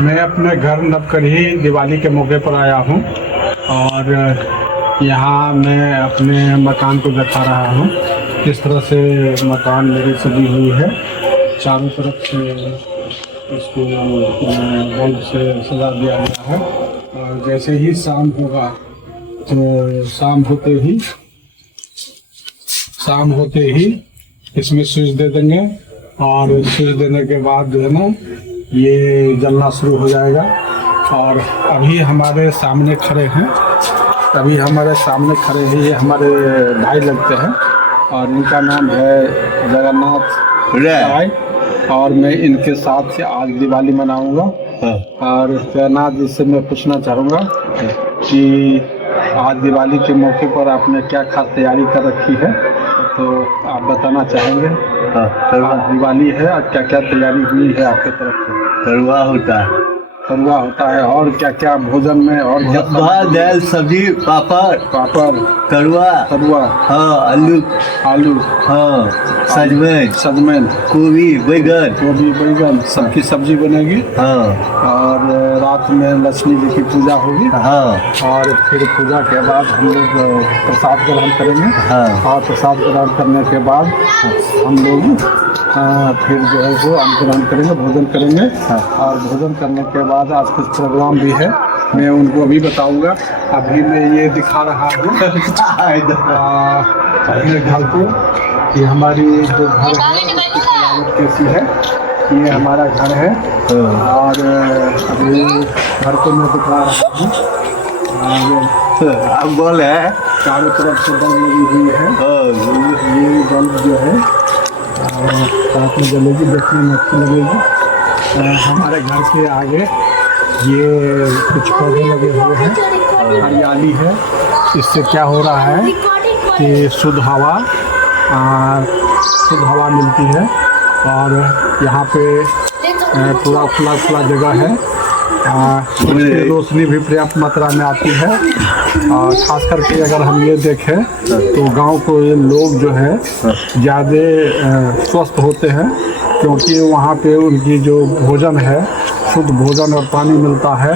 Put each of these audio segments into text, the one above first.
मैं अपने घर नवकरही दिवाली के मौके पर आया हूँ और यहाँ मैं अपने मकान को दिखा रहा हूँ। किस तरह से मकान मेरी सजी हुई है, चारों तरफ से इसको बल्ब से सजा दिया गया है। और जैसे ही शाम होगा तो शाम होते ही इसमें स्विच दे देंगे और स्विच देने के बाद जो है ना ये जलना शुरू हो जाएगा। और अभी हमारे सामने खड़े हैं, ये हमारे भाई लगते हैं और इनका नाम है जगन्नाथ राय। और मैं इनके साथ से आज दिवाली मनाऊंगा। और जगन्नाथ जी से मैं पूछना चाहूँगा कि आज दिवाली के मौके पर आपने क्या खास तैयारी कर रखी है, तो आप बताना चाहेंगे? आज दिवाली है, आज क्या क्या तैयारी हुई है आपके तरफ से? तरुआ होता है और क्या क्या भोजन में? और भात दाल सब्जी पापड़ तरुआ हाँ आलू हाँ सजमैन गोभी बैगन सबकी सब्जी बनेगी। हाँ। और रात में लक्ष्मी जी की पूजा होगी। हाँ। और फिर पूजा के बाद हम लोग प्रसाद ग्रहण करेंगे। हाँ। और प्रसाद ग्रहण करने के बाद हम लोग फिर जो है वो ग्रहण करेंगे, भोजन करेंगे। हाँ। और भोजन करने के बाद आज कुछ प्रोग्राम भी है, मैं उनको अभी बताऊंगा। अभी मैं ये दिखा रहा हूँ अपने घर को कि हमारी जो घर है उसकी सजावट कैसी है। ये हमारा घर है और अभी घर को मैं दिखा रहा हूँ। आप बोले चारों तरफ से बल्ब लगी हुई है। ये बल्ब जो है रात में जलेगी, देखने में अच्छी लगेगी। हमारे घर के आगे ये कुछ पौधे लगे हुए हैं, हरियाली है। इससे क्या हो रहा है कि शुद्ध हवा मिलती है। और यहाँ पे पूरा खुला जगह है। रोशनी भी पर्याप्त मात्रा में आती है। और खास करके अगर हम ये देखें तो गांव को ये लोग जो है ज़्यादा स्वस्थ होते हैं, क्योंकि वहाँ पे उनकी जो भोजन है शुद्ध भोजन और पानी मिलता है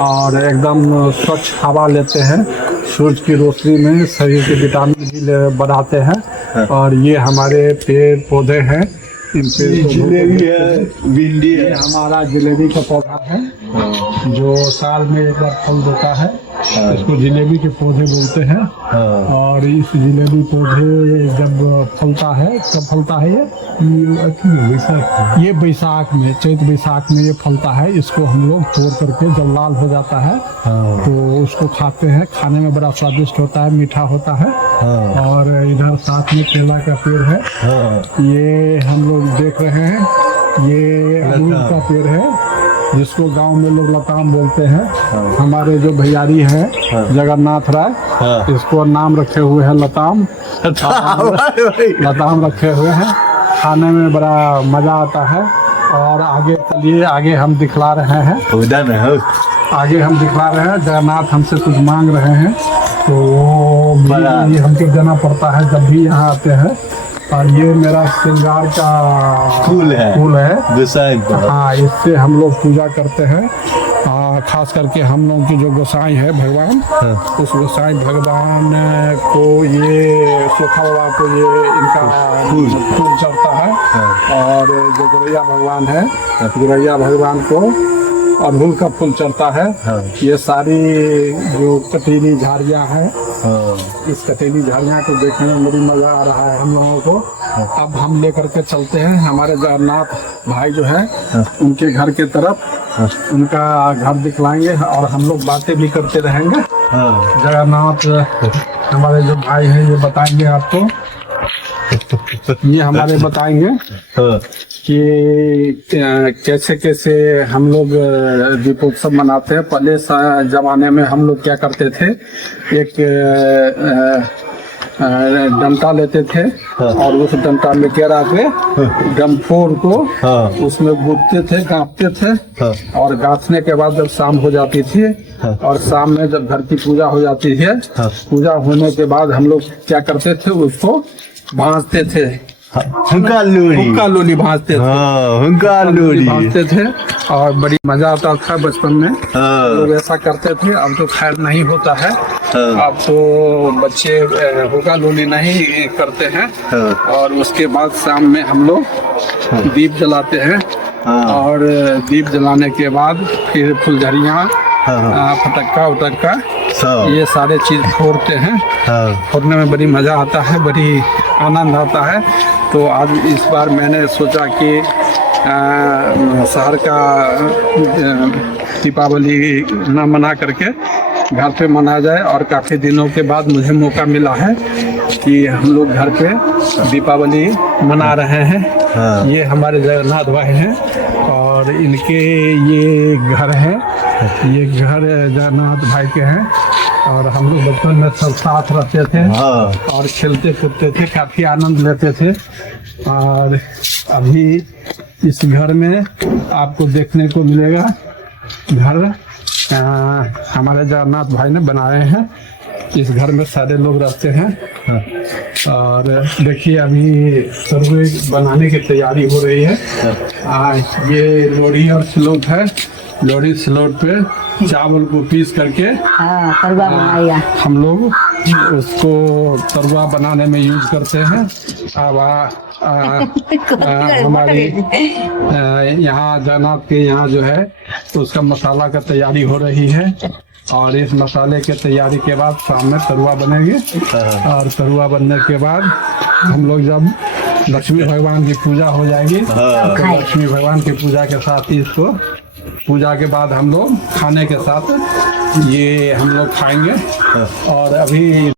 और एकदम स्वच्छ हवा लेते हैं। सूरज की रोशनी में शरीर के विटामिन भी बढ़ाते हैं। और ये हमारे पेड़ पौधे हैं, इन पे जिलेबी है, भिंडी है। हमारा जिलेबी का पौधा है जो साल में एक बार फल देता है। इसको जिलेबी के पौधे बोलते हैं। और इस जिलेबी पौधे जब फलता है, कब फलता है ये बैसाख में, चैत बैसाख में ये फलता है। इसको हम लोग तोड़ करके जब लाल हो जाता है तो उसको खाते हैं। खाने में बड़ा स्वादिष्ट होता है, मीठा होता है। और इधर साथ में केला का पेड़ है, ये हम लोग देख रहे हैं। ये अमरूद का पेड़ है जिसको गांव में लोग लताम बोलते हैं। हमारे जो भैयारी हैं जगन्नाथ राय, इसको नाम रखे हुए हैं लताम रखे हुए हैं। खाने में बड़ा मजा आता है। और आगे चलिए, आगे हम दिखला रहे हैं। जगन्नाथ हमसे कुछ मांग रहे हैं तो ये हमको देना पड़ता है जब भी यहाँ आते हैं। और ये मेरा श्रृंगार का फूल है। हाँ, इससे हम लोग पूजा करते हैं। खास करके हम लोग की जो गोसाई है भगवान, उस गोसाई भगवान को ये सोखा बाबा को ये इनका फूल चढ़ता है। और जो गोरैया भगवान है, गोरैया भगवान को अड़हुल का फूल चढ़ता है। ये सारी जो कटीली झाड़ियाँ हैं, इस कटीली झाड़ियाँ को देखने में बड़ी मजा आ रहा है हम लोगों को। अब हम लेकर के चलते हैं हमारे जगन्नाथ भाई जो है उनके घर के तरफ, उनका घर दिखलाएंगे और हम लोग बातें भी करते रहेंगे। जगन्नाथ हमारे जो भाई हैं ये बताएंगे आपको, ये हमारे बताएंगे कि कैसे कैसे हम लोग दीपोत्सव मनाते हैं। पहले जमाने में हम लोग क्या करते थे, एक डंटा लेते थे और उस डंटा में केरा के डंफोर को उसमें गूंथते थे, गाँथते थे। और गाँथने के बाद जब शाम हो जाती थी और शाम में जब घर की पूजा हो जाती है, पूजा होने के बाद हम लोग क्या करते थे, उसको भांजते थे हुक्का लोरी हुक्का लोली भाजते थे। हाँ हुक्का लोरी भाजते थे और बड़ी मजा आता था बचपन में। हाँ लोग ऐसा करते थे, अब तो खैर नहीं होता है। हाँ अब तो बच्चे हुक्का लोली नहीं करते हैं। हाँ और उसके बाद शाम में हम लोग दीप जलाते हैं। हाँ और दीप जलाने के बाद फिर फुलझड़ियाँ, हाँ फटक्का उटक्का, सब ये सारे चीज़ फोड़ते हैं। हाँ फोड़ने में बड़ी मज़ा आता है, बड़ी आनंद आता है। तो आज इस बार मैंने सोचा कि शहर का दीपावली न मना करके घर पे मना जाए। और काफ़ी दिनों के बाद मुझे मौका मिला है कि हम लोग घर पे दीपावली मना रहे हैं। हाँ। ये हमारे जगन्नाथ भाई हैं और इनके ये घर है। ये घर जगन्नाथ भाई के हैं और हम लोग बचपन में सब साथ रहते थे हाँ और खेलते कूदते थे, काफ़ी आनंद लेते थे। और अभी इस घर में आपको देखने को मिलेगा घर हमारे जगन्नाथ भाई ने बनाए हैं। इस घर में सारे लोग रहते हैं। और देखिए अभी सर्वे बनाने की तैयारी हो रही है। ये लोढ़ी और सिलौट है। लोढ़ी सिलौट पे चावल को पीस करके हाँ तरुआ बनाया। हम लोग उसको तरुआ बनाने में यूज करते हैं। अब हमारी यहाँ जगन्नाथ के यहाँ जो है तो उसका मसाला का तैयारी हो रही है। और इस मसाले के तैयारी के बाद शाम में तरुआ बनेगी। और तरुआ बनने के बाद हम लोग जब लक्ष्मी भगवान की पूजा हो जाएगी तो लक्ष्मी भगवान की पूजा के साथ ही इसको पूजा के बाद हम लोग खाने के साथ ये हम लोग खाएंगे। और अभी